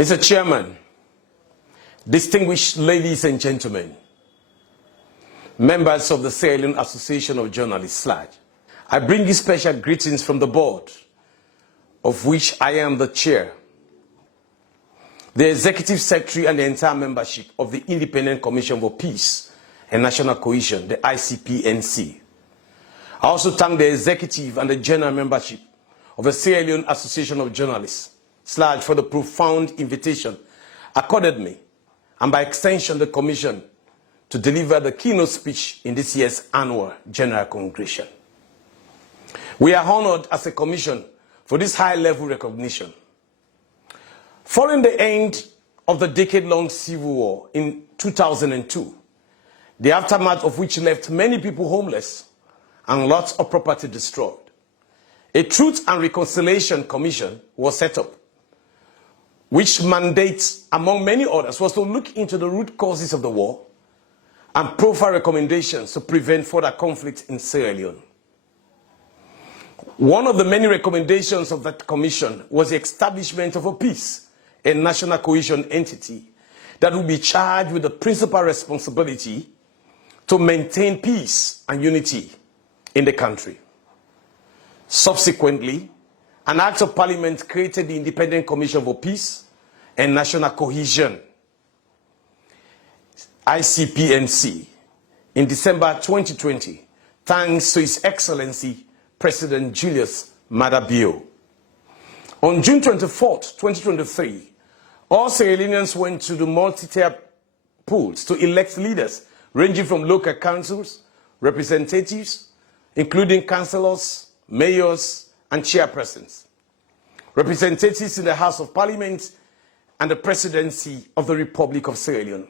Mr. Chairman, distinguished ladies and gentlemen, members of the Sierra Leone Association of Journalists, SLAJ, I bring you special greetings from the board, of which I am the chair, the executive secretary and the entire membership of the Independent Commission for Peace and National Cohesion, the ICPNC. I also thank the executive and the general membership of the Sierra Leone Association of Journalists, SLAJ, for the profound invitation accorded me, and by extension the Commission, to deliver the keynote speech in this year's Annual General Congression. We are honored as a Commission for this high-level recognition. Following the end of the decade-long civil war in 2002, the aftermath of which left many people homeless and lots of property destroyed, a Truth and Reconciliation Commission was set up, which mandates, among many others, was to look into the root causes of the war and provide recommendations to prevent further conflict in Sierra Leone. One of the many recommendations of that commission was the establishment of a Peace and National Cohesion entity that would be charged with the principal responsibility to maintain peace and unity in the country. Subsequently, an Act of Parliament created the Independent Commission for Peace and National Cohesion, ICPNC, in December 2020, thanks to His Excellency President Julius Maada Bio. On June 24, 2023, all Sierra Leoneans went to the multi-tier polls to elect leaders ranging from local councils, representatives, including councillors, mayors, and chairpersons, representatives in the House of Parliament, and the Presidency of the Republic of Sierra Leone.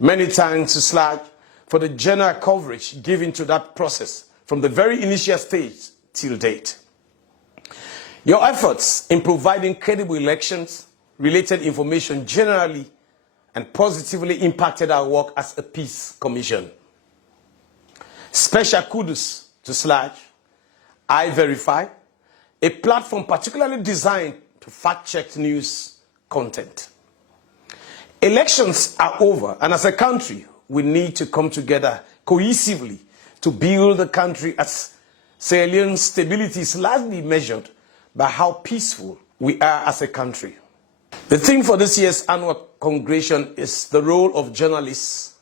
Many thanks to SLAJ for the general coverage given to that process from the very initial stage till date. Your efforts in providing credible elections-related information generally and positively impacted our work as a peace commission. Special kudos to SLAJ, iVerify, a platform particularly designed to fact-check news content. Elections are over, and as a country, we need to come together cohesively to build the country, as Sierra Leone's stability is largely measured by how peaceful we are as a country. The theme for this year's annual congregation is the role of journalists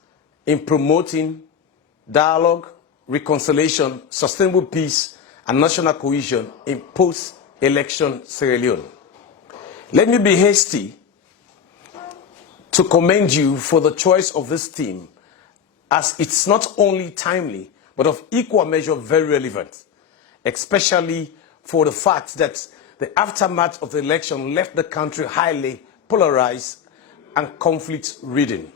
in promoting dialogue, reconciliation, sustainable peace, and national cohesion in post-election Sierra Leone. Let me be hasty to commend you for the choice of this theme, as it's not only timely, but of equal measure very relevant, especially for the fact that the aftermath of the election left the country highly polarized and conflict-ridden.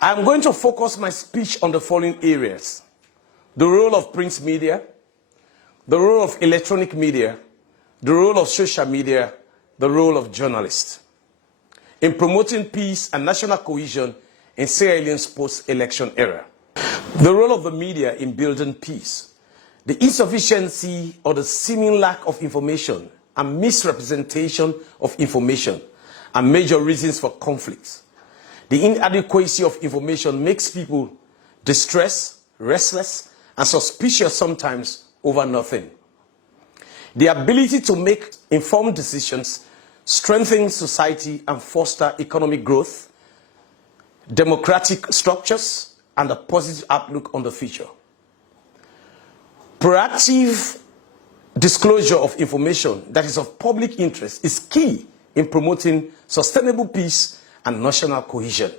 I'm going to focus my speech on the following areas: the role of print media, the role of electronic media, the role of social media, the role of journalists in promoting peace and national cohesion in Sierra Leone's post-election era. The role of the media in building peace, the insufficiency or the seeming lack of information and misrepresentation of information are major reasons for conflicts. The inadequacy of information makes people distressed, restless, and suspicious sometimes over nothing. The ability to make informed decisions strengthens society and foster economic growth, democratic structures, and a positive outlook on the future. Proactive disclosure of information that is of public interest is key in promoting sustainable peace and national cohesion.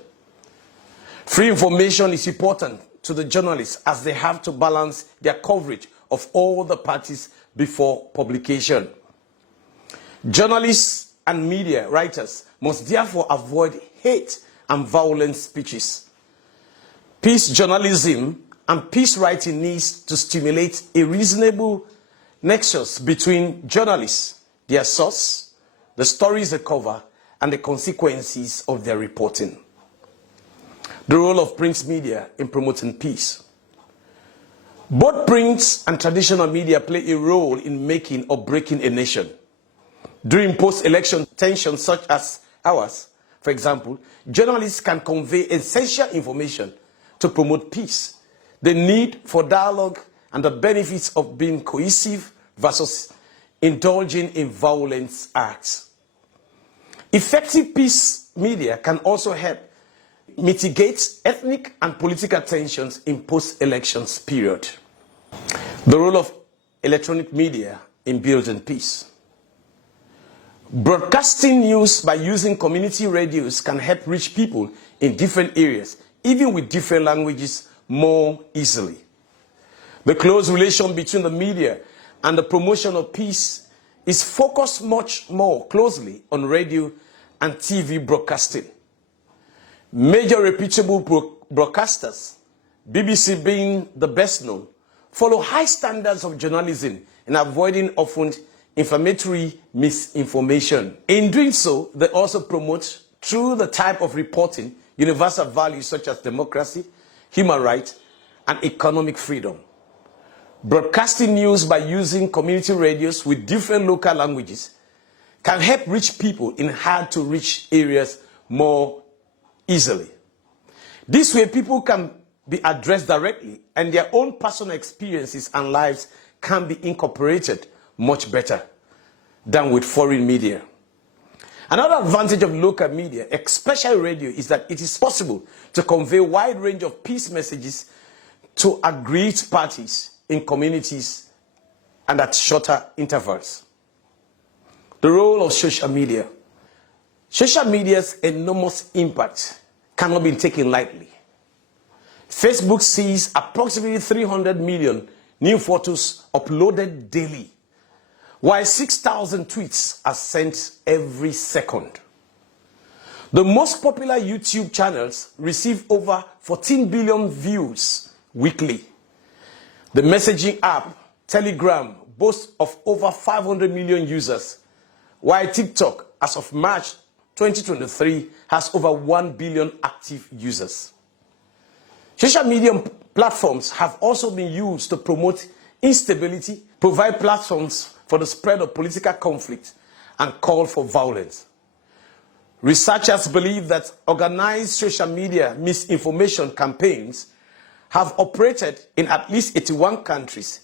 Free information is important to the journalists, as they have to balance their coverage of all the parties before publication. Journalists and media writers must therefore avoid hate and violent speeches. Peace journalism and peace writing needs to stimulate a reasonable nexus between journalists, their source, the stories they cover, and the consequences of their reporting. The role of print media in promoting peace. Both print and traditional media play a role in making or breaking a nation. During post-election tensions such as ours, for example, journalists can convey essential information to promote peace, the need for dialogue, and the benefits of being cohesive versus indulging in violent acts. Effective peace media can also help mitigate ethnic and political tensions in post-elections period. The role of electronic media in building peace. Broadcasting news by using community radios can help reach people in different areas, even with different languages, more easily. The close relation between the media and the promotion of peace is focused much more closely on radio and TV broadcasting. Major reputable broadcasters, BBC being the best known, follow high standards of journalism in avoiding often inflammatory misinformation. In doing so, they also promote, through the type of reporting, universal values such as democracy, human rights, and economic freedom. Broadcasting news by using community radios with different local languages can help reach people in hard-to-reach areas more easily. This way, people can be addressed directly, and their own personal experiences and lives can be incorporated much better than with foreign media. Another advantage of local media, especially radio, is that it is possible to convey a wide range of peace messages to aggrieved parties in communities and at shorter intervals. The role of social media. Social media's enormous impact cannot be taken lightly. Facebook sees approximately 300 million new photos uploaded daily, while 6,000 tweets are sent every second. The most popular YouTube channels receive over 14 billion views weekly. The messaging app Telegram boasts of over 500 million users, while TikTok, as of March 2023, has over 1 billion active users. Social media platforms have also been used to promote instability, provide platforms for the spread of political conflict, and call for violence. Researchers believe that organized social media misinformation campaigns have operated in at least 81 countries,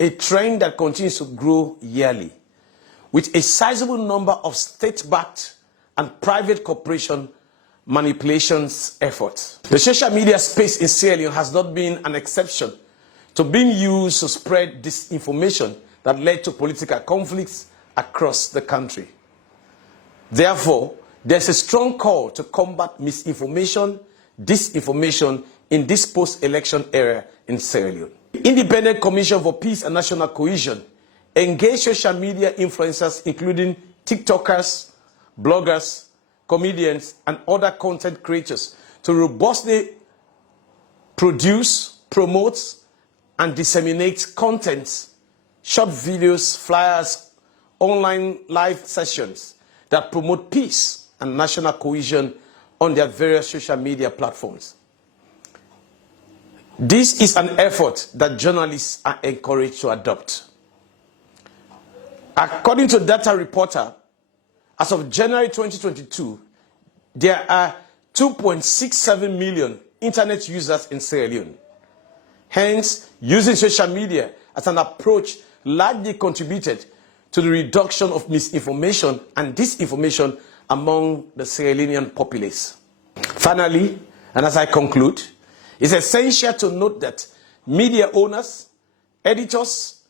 a trend that continues to grow yearly, with a sizable number of state-backed and private corporation manipulations efforts. The social media space in Sierra Leone has not been an exception to being used to spread disinformation that led to political conflicts across the country. Therefore, there's a strong call to combat misinformation, disinformation in this post-election era in Sierra Leone. The Independent Commission for Peace and National Cohesion engaged social media influencers, including TikTokers, bloggers, comedians, and other content creators, to robustly produce, promote, and disseminate content, short videos, flyers, online live sessions that promote peace and national cohesion on their various social media platforms. This is an effort that journalists are encouraged to adopt. According to Data Reporter, as of January 2022, there are 2.67 million internet users in Sierra Leone. Hence, using social media as an approach largely contributed to the reduction of misinformation and disinformation among the Sierra Leonean populace. Finally, and as I conclude, it's essential to note that media owners, editors,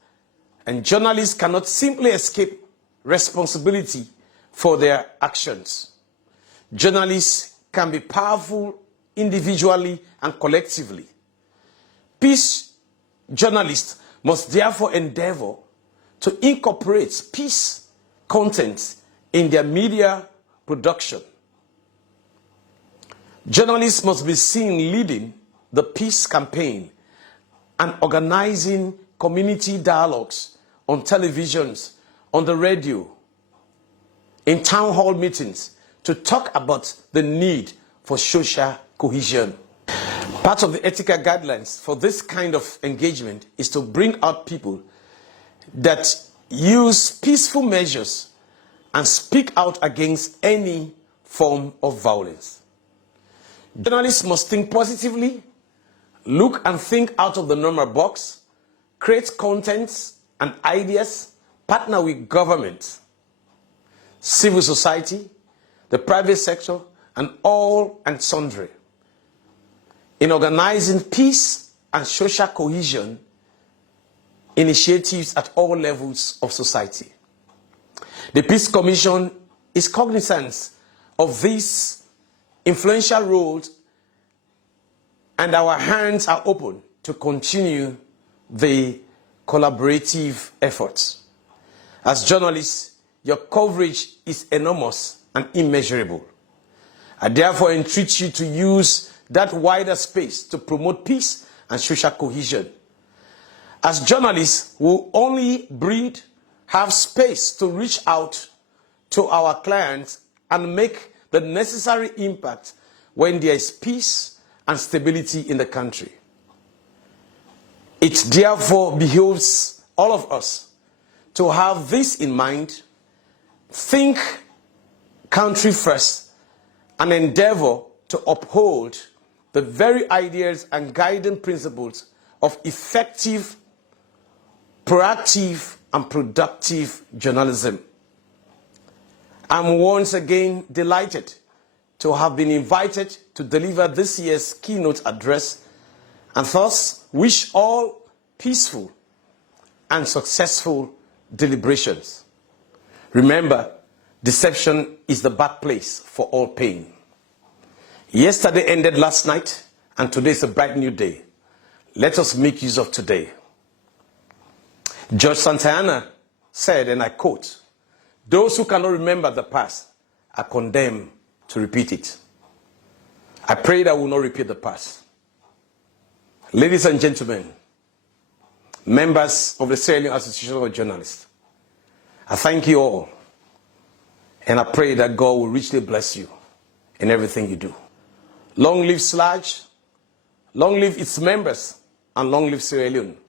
and journalists cannot simply escape responsibility for their actions. Journalists can be powerful individually and collectively. Peace journalists must therefore endeavor to incorporate peace content in their media production. Journalists must be seen leading the peace campaign and organizing community dialogues on televisions, on the radio, in town hall meetings to talk about the need for social cohesion. Part of the ethical guidelines for this kind of engagement is to bring out people that use peaceful measures and speak out against any form of violence. Journalists must think positively, look and think out of the normal box, create contents and ideas, partner with government, civil society, the private sector, and all and sundry in organizing peace and social cohesion initiatives at all levels of society. The Peace Commission is cognizant of these influential roles, and our hands are open to continue the collaborative efforts. As journalists, your coverage is enormous and immeasurable. I therefore entreat you to use that wider space to promote peace and social cohesion. As journalists, we only have space to reach out to our clients and make the necessary impact when there is peace and stability in the country. It therefore behooves all of us to have this in mind, think country first, and endeavor to uphold the very ideas and guiding principles of effective, proactive, and productive journalism. I'm once again delighted to have been invited to deliver this year's keynote address, and thus wish all peaceful and successful deliberations. Remember, deception is the birthplace for all pain. Yesterday ended last night, and today is a bright new day. Let us make use of today. George Santayana said, and I quote, "Those who cannot remember the past are condemned to repeat it." I pray that we will not repeat the past. Ladies and gentlemen, members of the Sierra Leone Association of Journalists, I thank you all, and I pray that God will richly bless you in everything you do. Long live SLAJ, long live its members, and long live Sierra Leone.